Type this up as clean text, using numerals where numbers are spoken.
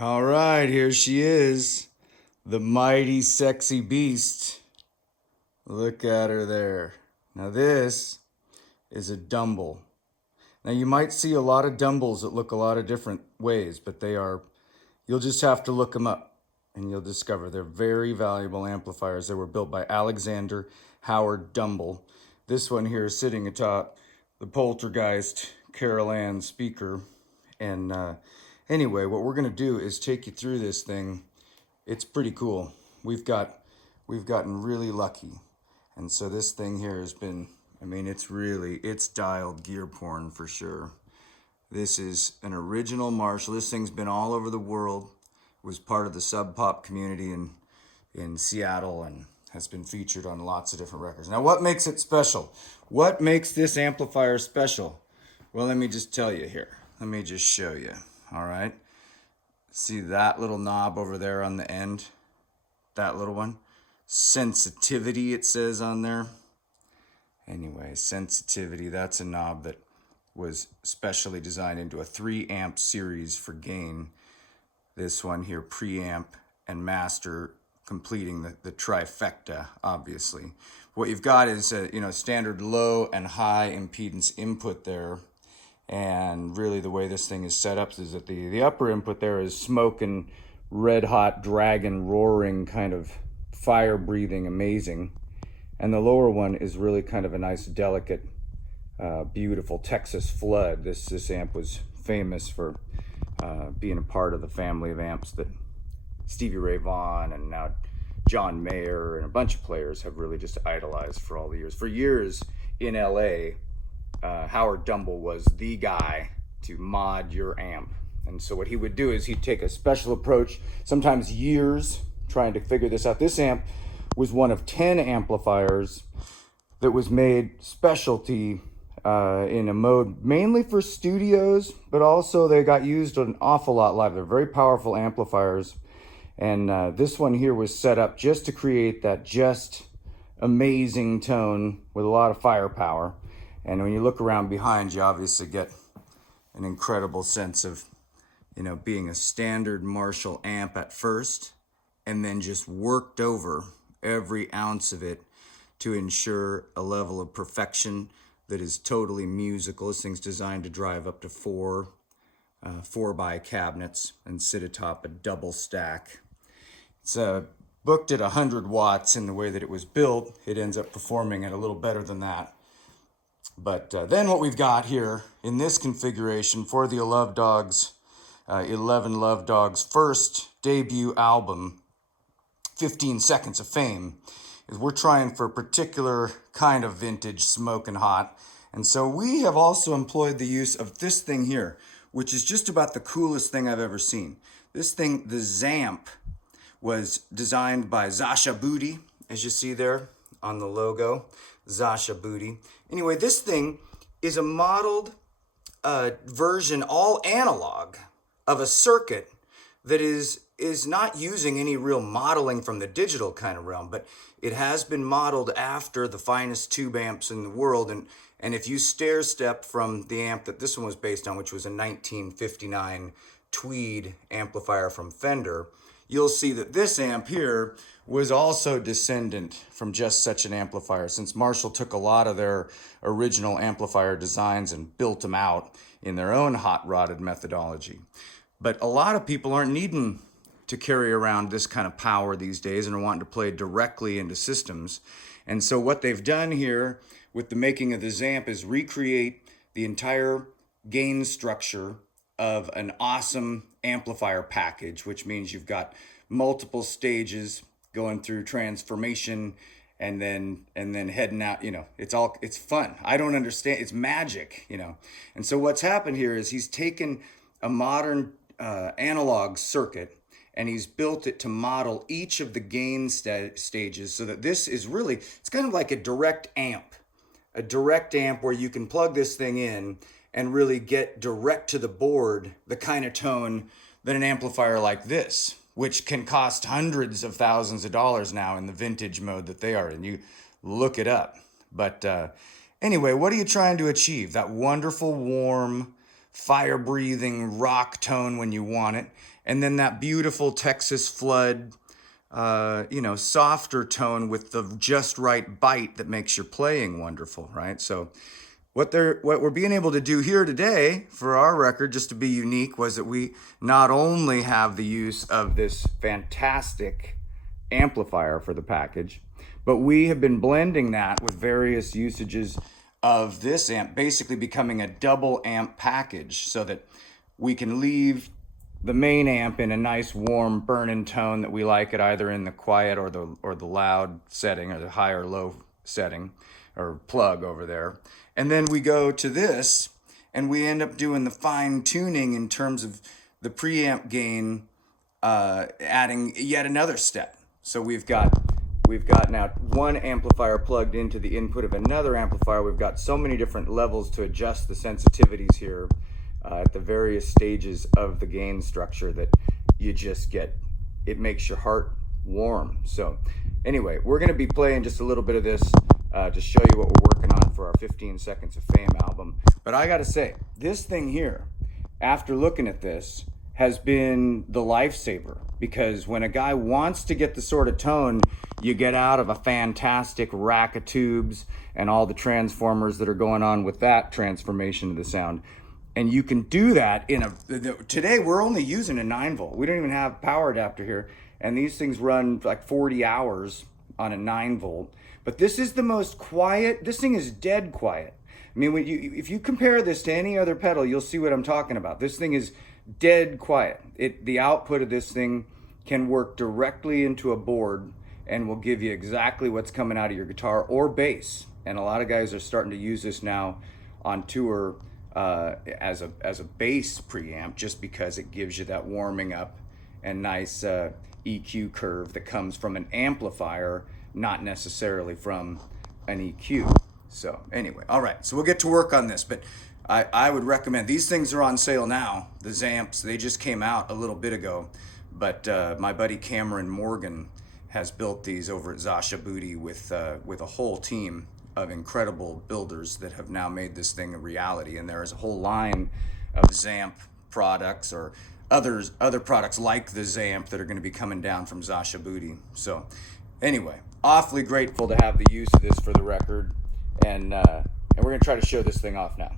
All right, here she is, the mighty sexy beast. Look at her there. Now, this is a dumble. Now, you might see a lot of dumbles that look a lot of different ways, but you'll just have to look them up and you'll discover they're very valuable amplifiers. They were built by Alexander Howard Dumble. This one here is sitting atop the Poltergeist Carol Ann speaker. And anyway, what we're going to do is take you through this thing. It's pretty cool. We've got we've gotten really lucky. And so this thing here has been, it's dialed gear porn for sure. This is an original Marshall. This thing's been all over the world. Was part of the Sub Pop community in Seattle and has been featured on lots of different records. Now, what makes it special? What makes this amplifier special? Well, let me just tell you here. Let me just show you. All right. See that little knob over there on the end? That little one? Sensitivity, it says on there. Anyway, sensitivity, that's a knob that was specially designed into a 3 amp series for gain. This one here, preamp and master, completing the trifecta, obviously. What you've got is a standard low and high impedance input there. And really the way this thing is set up is that the upper input there is smoking, red hot dragon roaring, kind of fire breathing, amazing. And the lower one is really kind of a nice, delicate, beautiful Texas flood. This amp was famous for being a part of the family of amps that Stevie Ray Vaughan and now John Mayer and a bunch of players have really just idolized for all the years. For years in LA, Howard Dumble was the guy to mod your amp. And so what he would do is he'd take a special approach, sometimes years, trying to figure this out. This amp was one of 10 amplifiers that was made specialty in a mode mainly for studios, but also they got used an awful lot live. They're very powerful amplifiers. And this one here was set up just to create that just amazing tone with a lot of firepower. And when you look around behind, you obviously get an incredible sense of, being a standard Marshall amp at first, and then just worked over every ounce of it to ensure a level of perfection that is totally musical. This thing's designed to drive up to four 4x cabinets and sit atop a double stack. It's booked at 100 watts in the way that it was built. It ends up performing at a little better than that. But then what we've got here in this configuration for the 11 Love Dogs first debut album, 15 Seconds of Fame, is we're trying for a particular kind of vintage smoking hot. And so we have also employed the use of this thing here, which is just about the coolest thing I've ever seen. This thing, the Zamp, was designed by Zasha Booty, as you see there on the logo, Zasha Booty. Anyway, this thing is a modeled version, all analog, of a circuit that is not using any real modeling from the digital kind of realm, but it has been modeled after the finest tube amps in the world. And if you stair step from the amp that this one was based on, which was a 1959 Tweed amplifier from Fender, you'll see that this amp here was also descendant from just such an amplifier, since Marshall took a lot of their original amplifier designs and built them out in their own hot-rodded methodology. But a lot of people aren't needing to carry around this kind of power these days and are wanting to play directly into systems. And so what they've done here with the making of the Zamp is recreate the entire gain structure of an awesome amplifier package, which means you've got multiple stages going through transformation and then heading out. It's fun. I don't understand. It's magic, And so what's happened here is he's taken a modern analog circuit and he's built it to model each of the gain stages, so that this is really, it's kind of like a direct amp where you can plug this thing in and really get direct to the board the kind of tone that an amplifier like this, which can cost hundreds of thousands of dollars now in the vintage mode that they are in. You look it up. But anyway, what are you trying to achieve? That wonderful, warm, fire-breathing rock tone when you want it. And then that beautiful Texas flood, softer tone with the just right bite that makes your playing wonderful, right? So what we're being able to do here today for our record, just to be unique, was that we not only have the use of this fantastic amplifier for the package, but we have been blending that with various usages of this amp, basically becoming a double amp package, so that we can leave the main amp in a nice warm burning tone that we like it, either in the quiet or the loud setting, or the high or low setting or plug over there. And then we go to this and we end up doing the fine tuning in terms of the preamp gain, adding yet another step. So we've got now one amplifier plugged into the input of another amplifier. We've got so many different levels to adjust the sensitivities here at the various stages of the gain structure that you just get, it makes your heart warm. So anyway, we're going to be playing just a little bit of this to show you what we're working on for our 15 Seconds of Fame album. But I got to say, this thing here, after looking at this, has been the lifesaver, because when a guy wants to get the sort of tone you get out of a fantastic rack of tubes and all the transformers that are going on with that transformation of the sound, and you can do that today we're only using a 9-volt. We don't even have power adapter here, and these things run like 40 hours on a 9-volt. But this is the most quiet. This thing is dead quiet. I mean, if you compare this to any other pedal, you'll see what I'm talking about. This thing is dead quiet. The output of this thing can work directly into a board and will give you exactly what's coming out of your guitar or bass. And a lot of guys are starting to use this now on tour as a bass preamp, just because it gives you that warming up and nice EQ curve that comes from an amplifier, not necessarily from an EQ. So anyway, all right, so we'll get to work on this, but I would recommend, these things are on sale now, the Zamps. They just came out a little bit ago, but my buddy Cameron Morgan has built these over at Zasha Booty with a whole team of incredible builders that have now made this thing a reality. And there is a whole line of Zamp products, or other products like the Zamp, that are going to be coming down from Zasha Booty. So anyway, awfully grateful to have the use of this for the record, and we're going to try to show this thing off now.